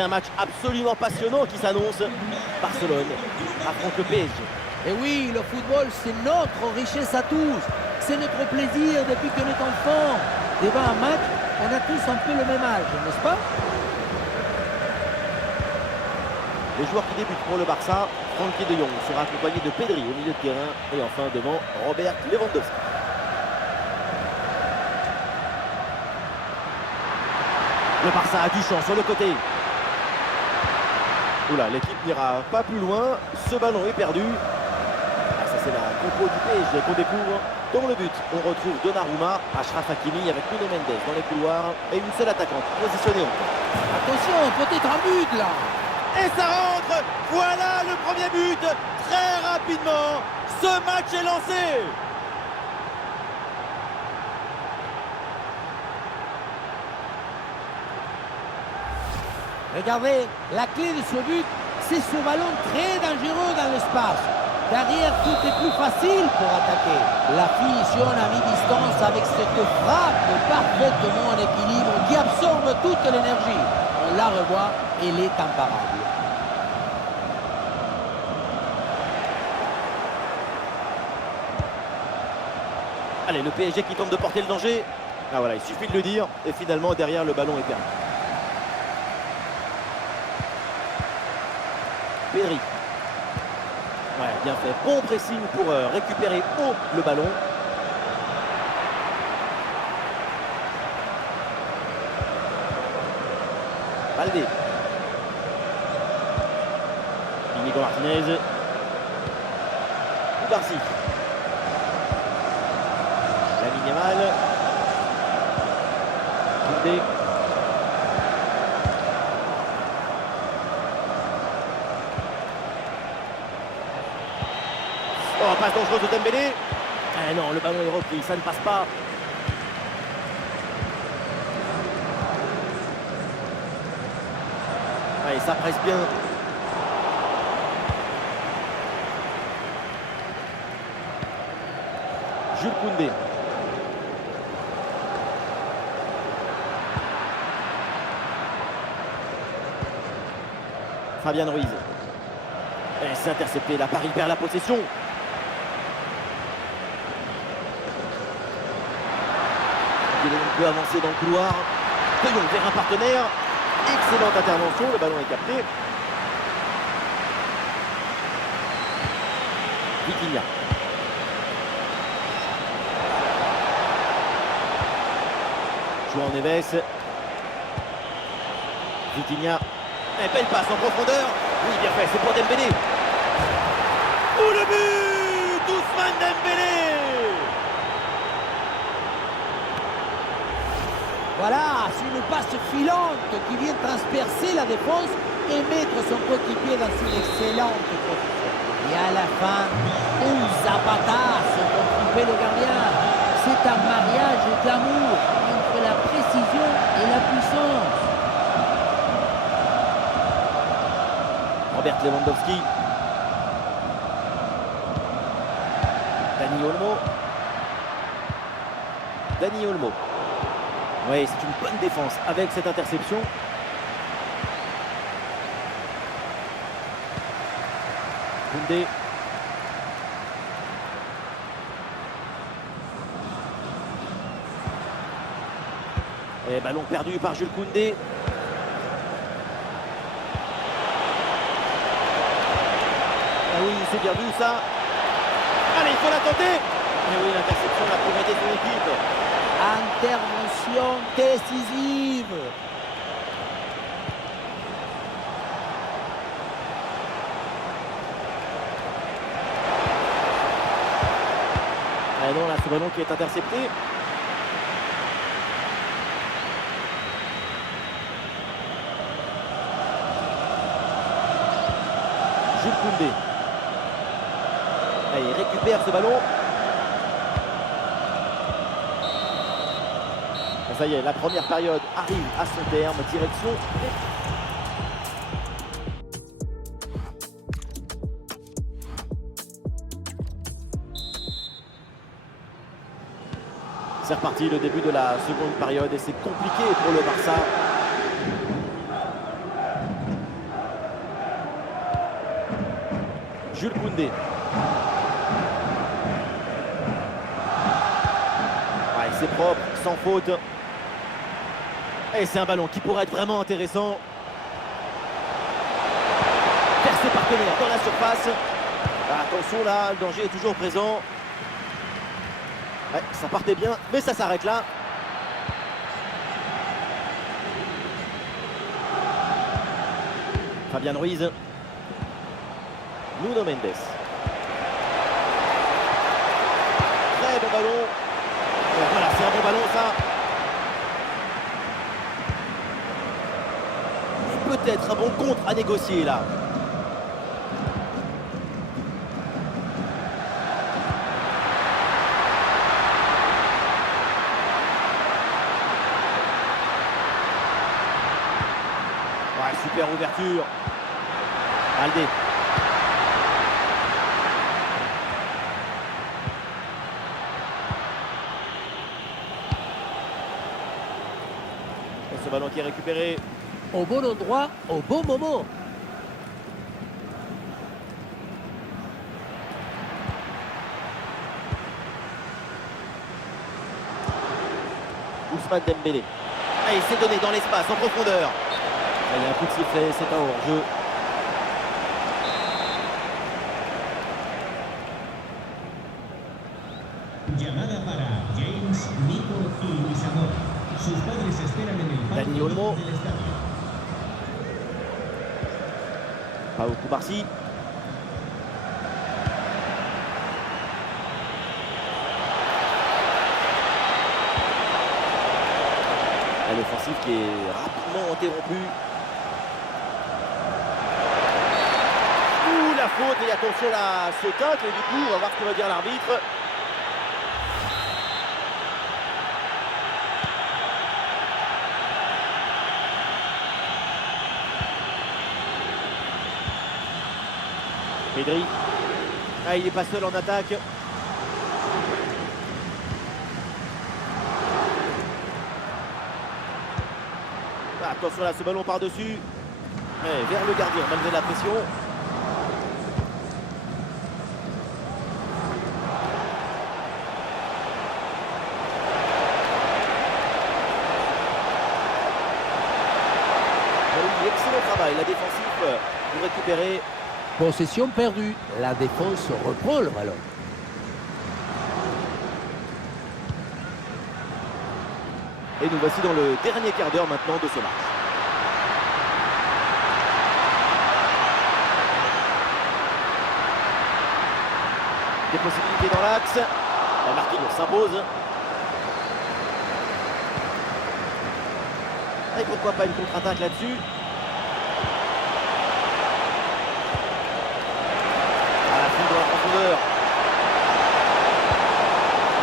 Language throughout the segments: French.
Un match absolument passionnant qui s'annonce. Barcelone affronte le PSG. Et oui, le football, c'est notre richesse à tous. C'est notre plaisir depuis que nous sommes enfants. Devant un match, on a tous un peu le même âge, n'est-ce pas? Les joueurs qui débutent pour le Barça, Frenkie de Jong sera accompagné de Pedri au milieu de terrain et enfin devant Robert Lewandowski. Le Barça a du champ sur le côté. Oula, l'équipe n'ira pas plus loin. Ce ballon est perdu. Ah, ça c'est la compo du PSG qu'on découvre. Dans le but, on retrouve Donnarumma, Achraf Hakimi avec Nuno Mendes dans les couloirs et une seule attaquante positionnée en contre. Attention, peut-être un but là. Et ça rentre. Voilà le premier but. Très rapidement, ce match est lancé. Regardez, la clé de ce but, c'est ce ballon très dangereux dans l'espace. Derrière, tout est plus facile pour attaquer. La finition à mi-distance avec cette frappe parfaitement en équilibre qui absorbe toute l'énergie. On la revoit, elle est imparable. Allez, le PSG qui tente de porter le danger. Ah voilà, il suffit de le dire. Et finalement, derrière, le ballon est perdu. Pedri. Ouais, bien fait. Bon pressing pour récupérer haut le ballon. Balde. Inigo Martinez. Ougarci. Lamine Yamal. Koundé. Oh, passe dangereuse de Dembélé. Ah non, le ballon est repris, ça ne passe pas. Allez, ça presse bien. Jules Koundé. Fabian Ruiz. Et c'est intercepté, la Paris perd la possession. Il peut avancer dans le couloir. De Jong vers un partenaire. Excellente intervention, le ballon est capté. Vitinha. João Neves. Vitinha. Et belle passe en profondeur. Oui, bien fait, c'est pour Dembélé. Oh, le but d'Ousmane Dembélé. Voilà, c'est une passe filante qui vient transpercer la défense et mettre son coéquipier dans une excellente position. Et à la fin, un zapatazo pour tromper le gardien. C'est un mariage d'amour entre la précision et la puissance. Robert Lewandowski. Dani Olmo. Dani Olmo. Oui, c'est une bonne défense avec cette interception. Koundé. Et ballon perdu par Jules Koundé. Ah oui, c'est bien vu ça. Allez, il faut la tenter. Et oui, l'interception a pour aider son équipe. Intervention décisive. Ah non, là, ce ballon qui est intercepté. Jules Koundé. Allez, il récupère ce ballon. Ça y est, la première période arrive à son terme, direction. C'est reparti, le début de la seconde période et c'est compliqué pour le Barça. Jules Koundé. Ouais, c'est propre, sans faute. Et c'est un ballon qui pourrait être vraiment intéressant. Vers ses partenaires dans la surface. Attention là, le danger est toujours présent. Ouais, ça partait bien, mais ça s'arrête là. Fabian Ruiz. Nuno Mendes. Très bon ballon. Et voilà, c'est un bon ballon ça. Peut-être un bon contre à négocier là. Ouais, super ouverture. Aldé. Et ce ballon qui est récupéré. Au bon endroit, au bon moment. Ousmane Dembélé. Ah, il s'est donné dans l'espace, en profondeur. Ah, il y a un coup de sifflet, c'est un hors-jeu. Llamada para James, Nico y Luis Amor. Sus padres esperan en el Dani patio Olmo. del estadio. Pau Koubarsi. L'offensive qui est rapidement interrompue. Ouh, la faute, et attention à ce tacle, et du coup, on va voir ce que va dire l'arbitre. Pedri. Ah, il n'est pas seul en attaque. Ah, attention là, ce ballon par-dessus. Vers le gardien, malgré la pression. Oui, excellent travail, la défensive pour récupérer. Possession perdue. La défense reprend le ballon. Et nous voici dans le dernier quart d'heure maintenant de ce match. Des possibilités dans l'axe. La Marquinhos s'impose. Et pourquoi pas une contre-attaque là-dessus. À la fin de la profondeur.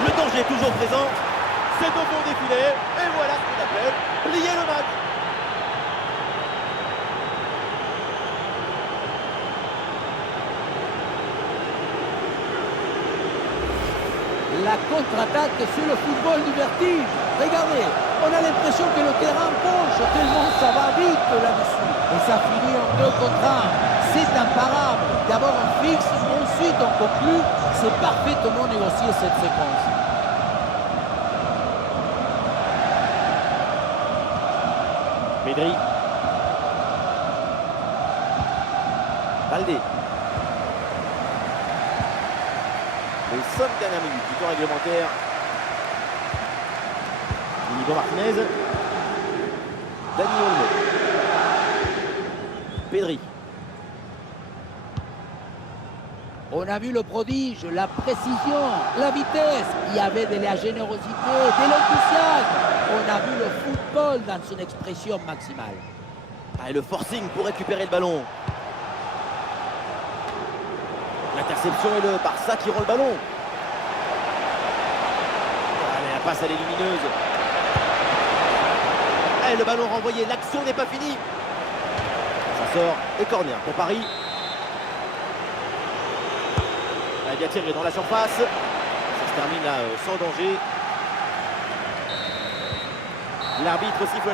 Le danger est toujours présent. C'est au fond des filets. Et voilà ce qu'on appelle plier le match. La contre-attaque sur le football du vertige. Regardez, on a l'impression que le terrain penche tellement ça va vite là-dessus. Et ça finit en 2 contre 1. C'est imparable. D'abord on fixe, ensuite on conclut. C'est parfaitement négocié cette séquence. Pedri. Baldé. Les 5 dernières minutes du temps réglementaire. Inigo Martinez. Dani Olmo. Pedri. On a vu le prodige, la précision, la vitesse. Il y avait de la générosité, de l'enthousiasme. On a vu le football dans son expression maximale. Ah, et le forcing pour récupérer le ballon. L'interception et le Barça qui rend le ballon. Allez, la passe elle est lumineuse. Et le ballon renvoyé, l'action n'est pas finie. Ça sort et corner pour Paris. Il a tiré dans la surface. Ça se termine là sans danger. L'arbitre siffle la